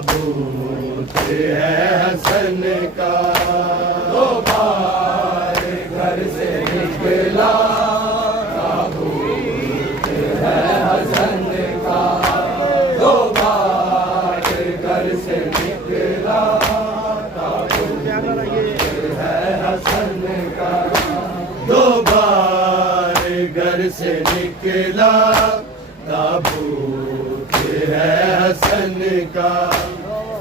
ताबूत है हसन का। दो बार घर से निकला ताबूत है हसन का। दो बार घर से निकला ताबूत है हसन का। दो बार घर से निकला ताबूत है हसन का।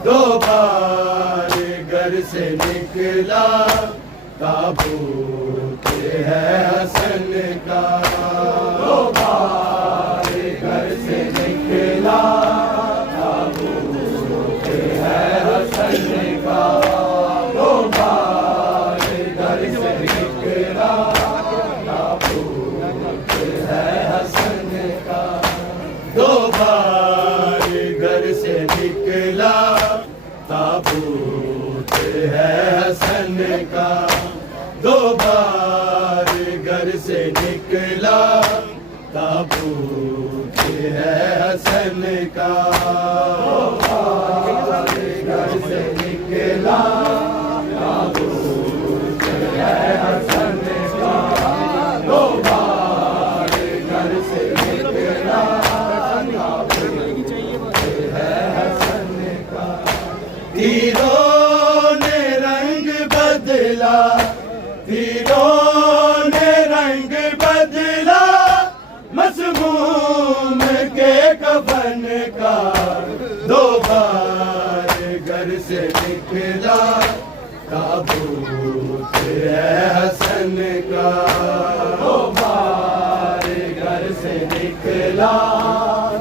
दो बार घर से निकला ताबूत है हसन का। दो बार घर से निकला ताबूत है हसन का। दो बार घर से निकला ताबूत है हसन का। दो बार घर से निकला ताबूत है हसन का। दो बार घर से निकला ताबूत है हसन का। दो बार घर से निकला ताबूत है हसन का। दो बार घर से निकला तीरों ने रंग बदला, तीरों ने रंग बदला मसमूम के कफन का। दो बार घर से निकला ताबूत है हसन का। दो बार घर से निकला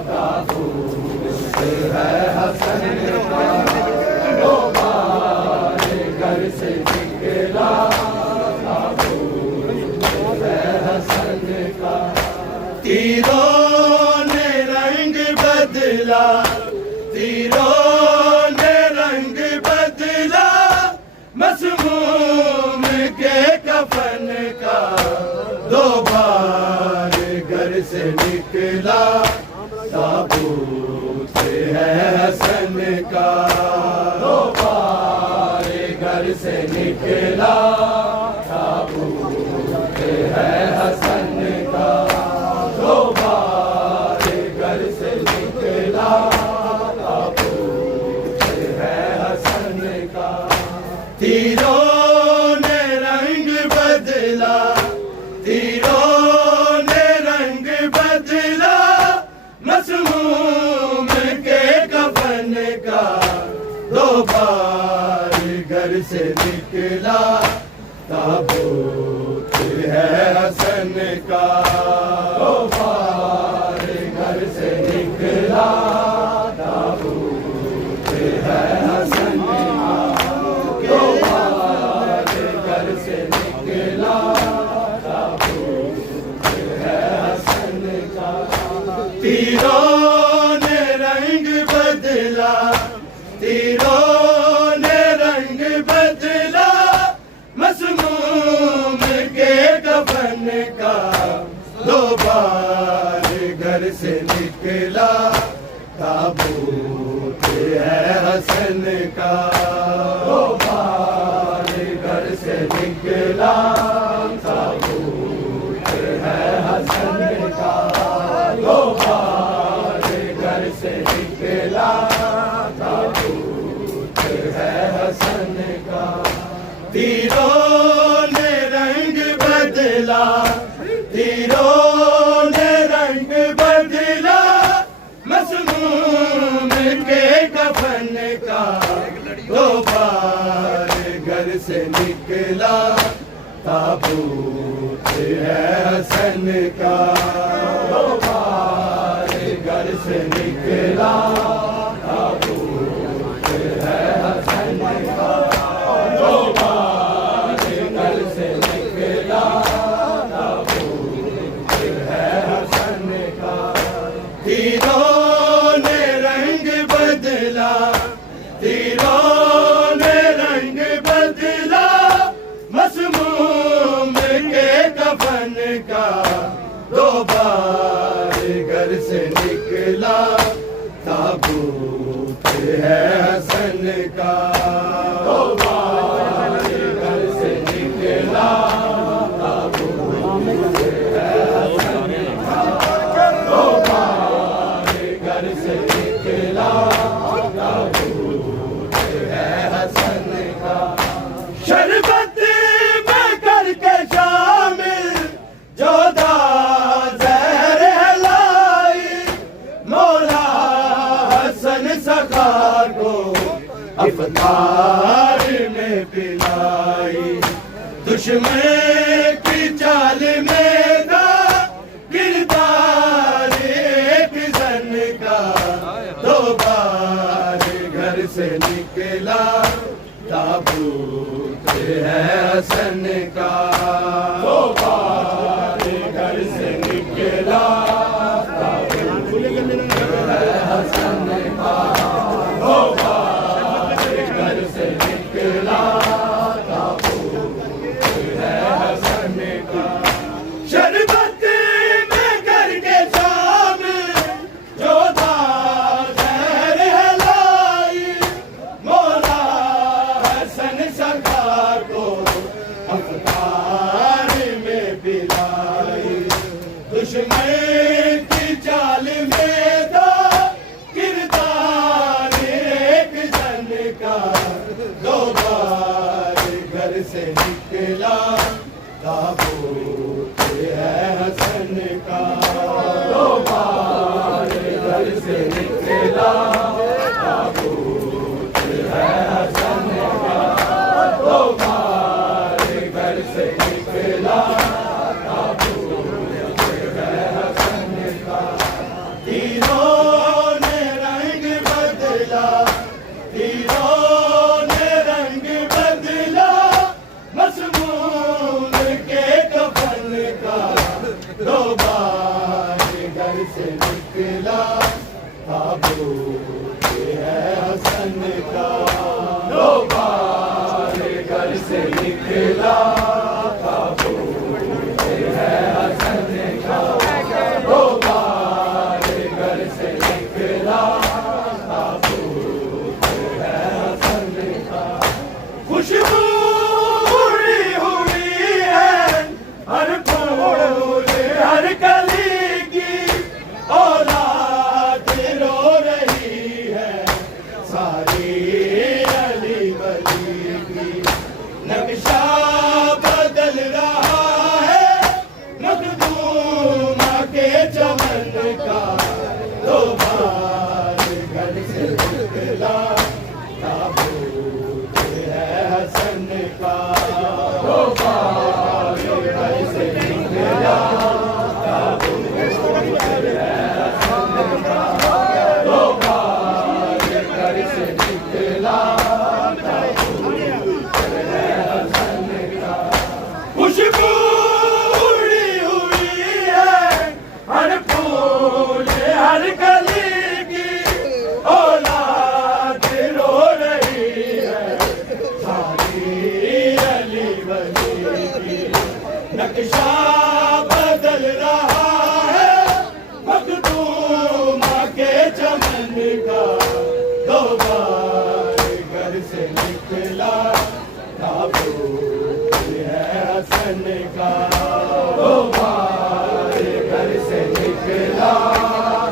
ताबूत है हसन का। दो बार घर से निकला ताबूत है हसन का। तीरों ने रंग बदला, तीरों ने रंग बदला मसमूम के कफन का। दो बार घर से निकला ताबूत है हसन का। दो बार घर से निकला ताबूत है हसन का। दो बार घर से निकला ताबूत है हसन का। तीरों ने रंग बदला, तीरों ने रंग बदला मसमूम के कफन का। दो बार घर से निकला ताबूत है हसन का। दो बार घर से निकला ताबूत है हसन का। दो बार घर से निकला ताबूत है हसन का। तीरों ने रंग बदला, तीरों ने रंग बदला मसमूम के कफन का। दो बार घर से निकला ताबूत है हसन का। दो बार घर से निकला ताबूत है हसन का। दो बार घर से निकला ताबूत है हसन का। तीरों ने रंग बदला, तीरों ने रंग बदला मसमूम के कफन का। दो बार घर से निकला ताबूत है हसन का। दो बार घर से निकला ताबूत है हसन का। दो बार घर से निकला ताबूत है हसन का। तीरों ने रंग बदला, तीरों ने रंग बदला मसमूम के कफन का। दो बार घर से निकला ताबूत हसन का। तौबारे घर से निकला ताबूत है हसन का। तौबारे घर से निकला ताबूत है हसन का। शरबत में करके शामिल जोदा जहर हलाई, मौला हसन सरकार को अफ्तार में पिलाई। दुश्मन की चाल में था किरदार एक जन का। दो बार घर से निकला ताबूत है हसन का। दो बार घर से निकला ताबूत है हसन का। दो बार घर से निकला ताबूत है हसन का। शरबत में करके शाम जोधा जहर हलाई, मौला हसन सरकार को अफ्तार में पिलाई। दुश्मन की चाल में था किरदार एक जन का। दो बार घर से निकला ताबूत है हसन का। दो बार घर से निकला ताबूत है हसन का। दो बार घर से निकला ताबूत है हसन का। तीरों ने रंग बदला, तीरों ने रंग बदला मसमूम के कफन का। दो बार घर से निकला ताबूत है हसन का। दो बार घर से निकला ताबूत है हसन का। दो बार घर से निकला ताबूत है हसन का। खुशबू उड़ी हुई है हर फूल हर कली की, औलाद रो रही है सारी अली वली की। नक्शा बदल रहा है मखदूमा के चमन का। दो बार घर से निकला ताबूत है हसन का। दो बार घर से निकला ताबूत है हसन का। दो बार घर से निकला ताबूत है हसन का। खुशबू उड़ी हुई है हर फूल हर कली की, औलाद रो रही है सारी अली वली की। नक्शा बदल रहा है मखदूमा के चमन का। दो बार घर से निकला ताबूत है हसन का। दो बार घर से निकला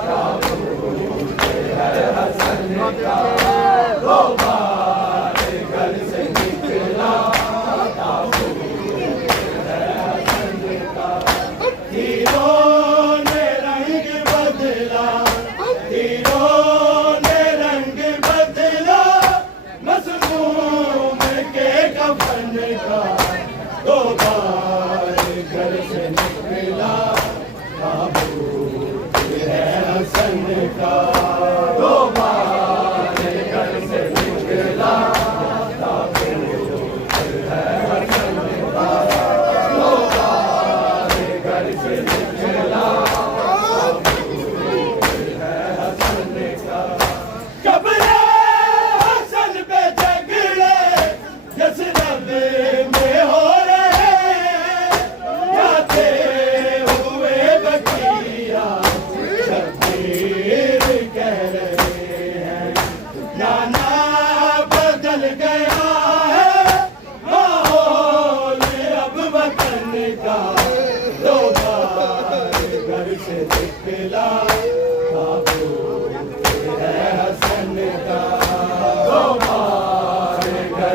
ताबूत है हसन का। दो बार घर से निकला ताबूत है हसन का। तीरों ने रंग बदला, तीरों ने रंग बदला मसमूम के कफन का। दो बार घर से निकला ताबूत है हसन का। दो बार घर से निकला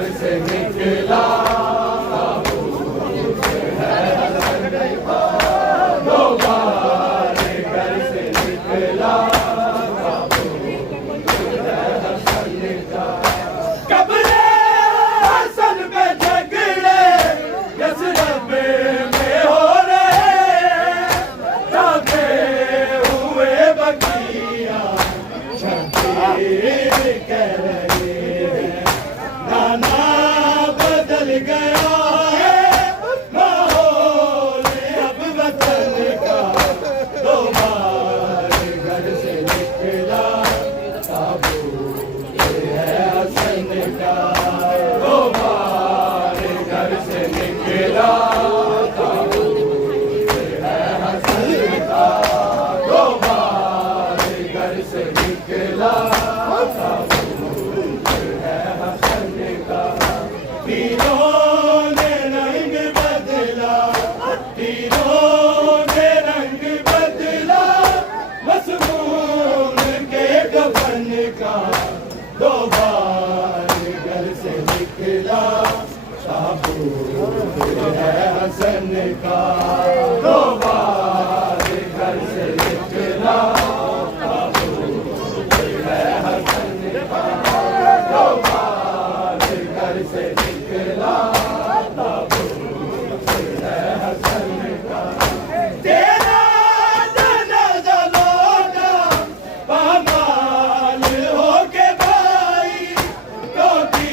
घर से निकला दो बार घर से निकला कब्रे हसन पे झगड़े यसरब में हो रहे जाते हुए बगिया शबीर कह रहे हैं गाना बदल गया है माहौल अब वतन का दो बार घर से निकला ताबूत है हसन का दो बार घर से निकला ताबूत है हसन का दो बार घर से निकला ताबूत है हसन का तीरों ने रंग बदला तीरों ने रंग बदला मसमूम के कफन का दो बार घर से निकला ताबूत है हसन का दो बार घर से निकला ताबूत है हसन का दो बार घर से निकला ताबूत है हसन का तेरा जनाजा लौटा पामाल होके भाई क्योंकि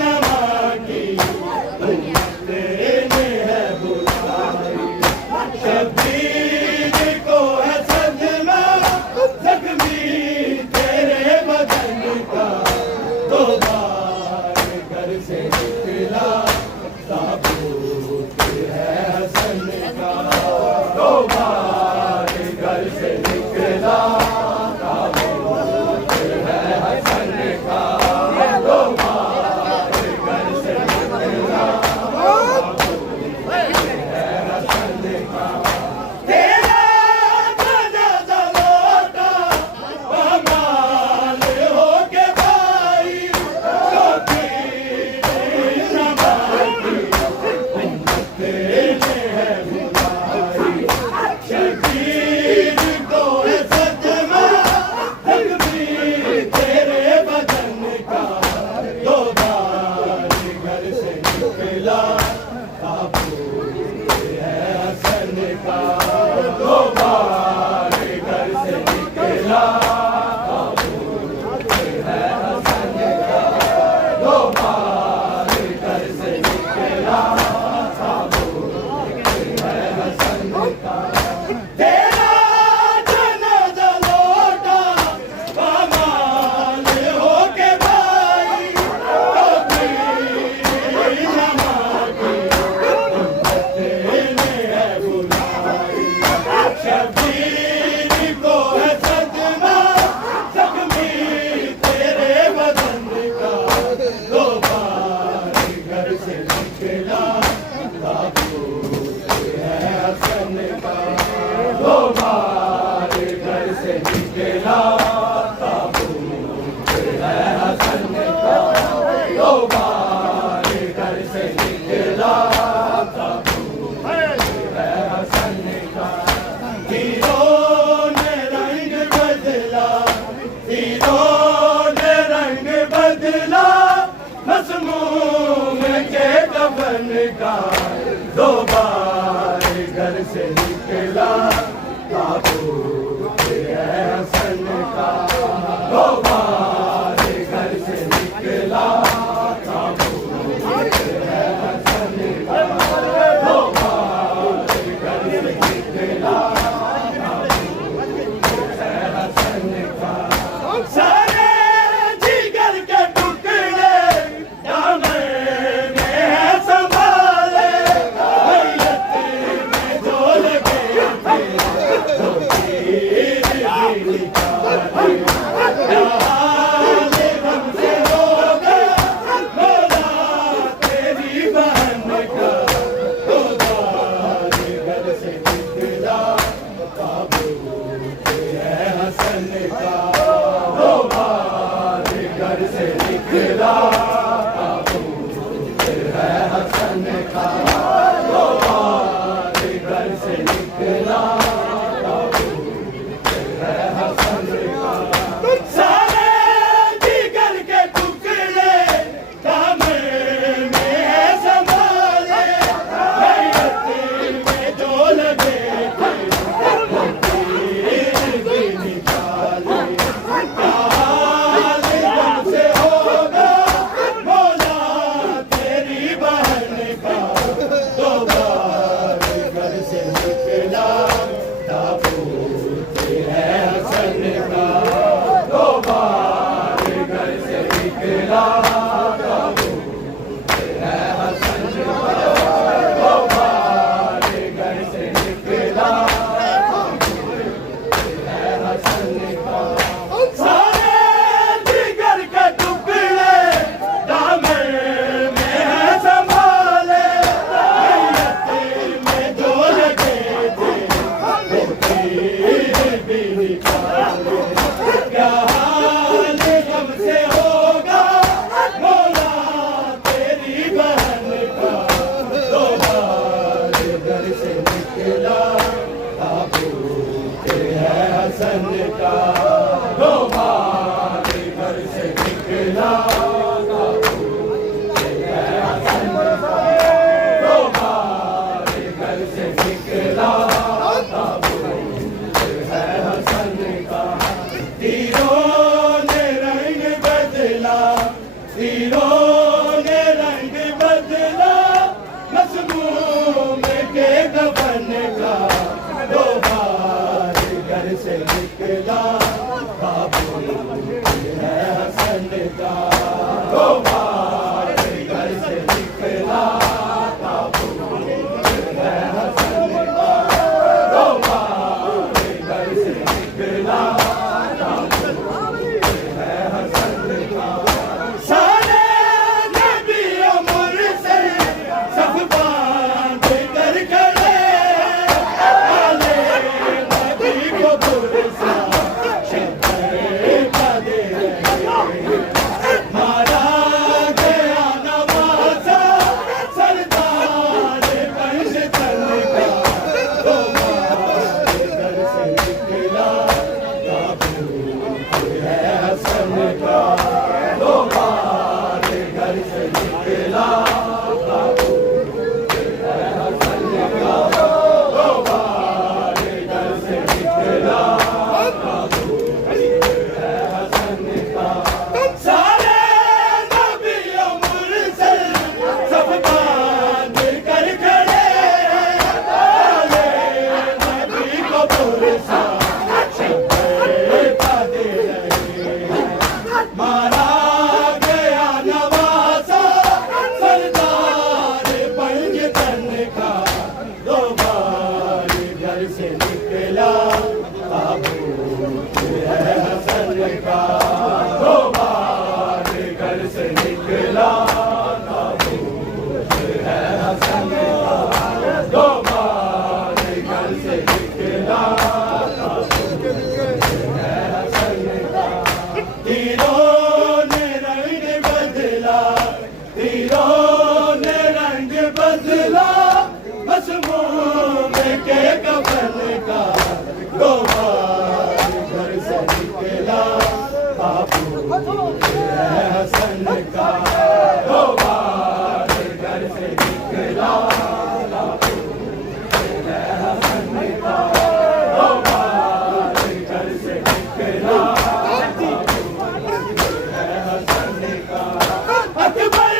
नमा की उम्मत ने है बुलाई शबीर को है सदमा जख्मी तेरे बदन का दो बार घर से निकला ताबूत है हसन का दो बार घर से निकला ताबूत है हसन का दो बार घर से निकला ताबूत है हसन का तेरा जनाजा लौटा पामाल होके भाई क्योंकि नमा की उम्मत ने है बुलाई शबीर को है सदमा जख्मी तेरे बदन का दो बार घर से निकला ताबूत है हसन का दो बार घर से निकला ताबूत है हसन का दो बार घर से निकला ताबूत है हसन का तेरा जनाजा लौटा पामाल होके भाई क्योंकि नमा की उम्मत ने है बुलाई शबीर को है सदमा जख्मी तेरे बदन का दो बार घर से निकला ताबूत है हसन का दो बार घर से निकला ताबूत है हसन का दो बार घर से निकला ताबूत है हसन का तीरों ने रंग बदला तीरों ने रंग बदला मसमूम के कफन का दो बार घर से निकला ताबूत है हसन का दो बार घर से निकला ताबूत है हसन का दो बार घर से निकला ताबूत है हसन का सारे जिगर के टुकड़े दामन में है संभाले मैयत में जो लगे थे तो तीर भी निकाले या हाल हमसे होगा मौला तेरी बहन का दो बार घर से निकला ताबूत है हसन का दो बार घर से निकला निकला ताबूत है हसन का, वो हमारे घर से निकला ताबूत है हसन का। सारे जिगर के टुकड़े दामन में है संभाले, में जो लगे थे वो तीर भी निकाले। क्या हाल हमसे होगा मौला तेरी बहन का, दो बार घर से निकला ताबूत है हसन का, दो बार घर से निकला ताबूत है हसन का, दो बार घर से निकला ताबूत है हसन का। तीरों ने रंग बदला, तीरों ने रंग बदला, मसमूम के कफन का, दो बार घर से निकला ताबूत है हसन का, दो बार घर से निकला ताबूत है हसन का, दो बार घर से निकला ताबूत है हसन का। सारे नबी मुरसल सब बांध कर खड़े, आले नबी को पुरसा शक्कर का दे रहे। मारा गया नवाजा सरदार पंच तन का, दो बार घर से निकला ताबूत है हसन का, दो बार घर से निकला ताबूत है हसन का, दो बार घर से निकला ताबूत है हसन का। सारे नबी मुरसल सब बांध कर खड़े, आले नबी को पुरसा शक्कर का दे रहे। मारा गया नवासा सरदार पंच तन का, दो बार घर से निकला ताबूत है हसन का, दो बार घर से निकला ताबूत है हसन का, दो बार घर से निकला ताबूत है हसन का। तीरों ने रंग बदला, तीरों ने रंग बदला, मसमूम के कफन का, दो बार घर से निकला ताबूत है हसन का, दो बार घर से निकला ताबूत है हसन का, दो बार घर से निकला अकबर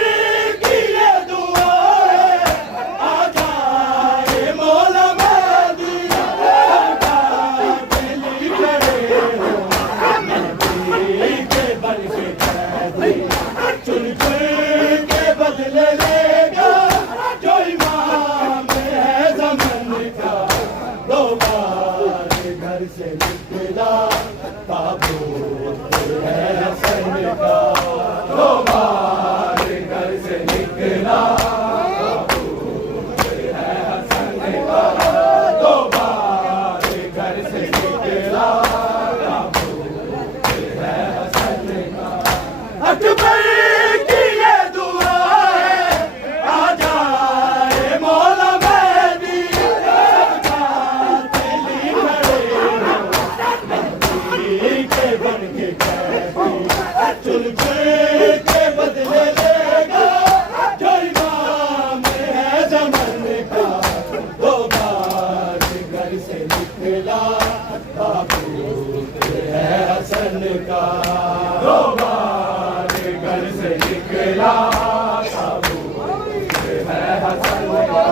की ये दुआ है, आ जाए मौला मेहदी, सरकार के लिए खड़े हो, मेहदी के बन के कैदी, चुन चुन के बदले लेगा जो इमाम है ज़मन का, दो बार घर से निकला ताबूत है हसन का, दो बार घर से निकला ताबूत है हसन का, दो बार घर से निकला ताबूत है हसन का। अकबर की ये दुआ है, आ जाए मौला मेहदी, सरकार के लिए खड़े हो, मेहदी के बन के कैदी, चुन चुन के बदले लेगा जो इमाम है ज़मन का, दो बार घर से निकला ताबूत है हसन का, दो बार घर से निकला ताबूत है हसन का,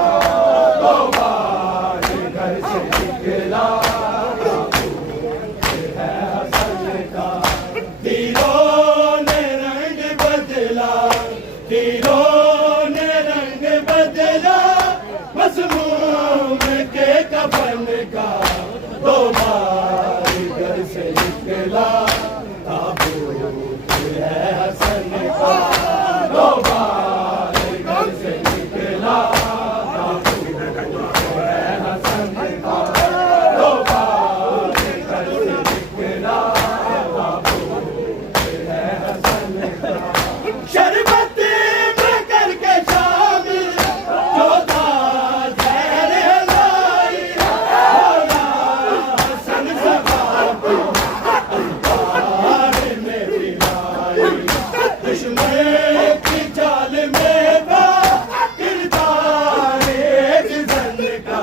दो बार घर से निकला ताबूत है हसन का। तीरों ने रंग शरबत में करके शामिल जोधा जहर लाई भोला हसन सभा को अखबार में पिलाई दुश्मन की चाल में था किरदार एक जन का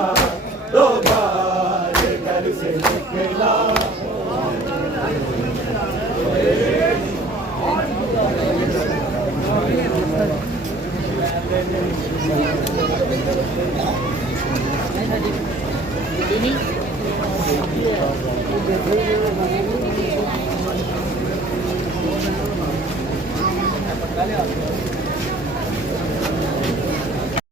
दो बार घर से निकला ini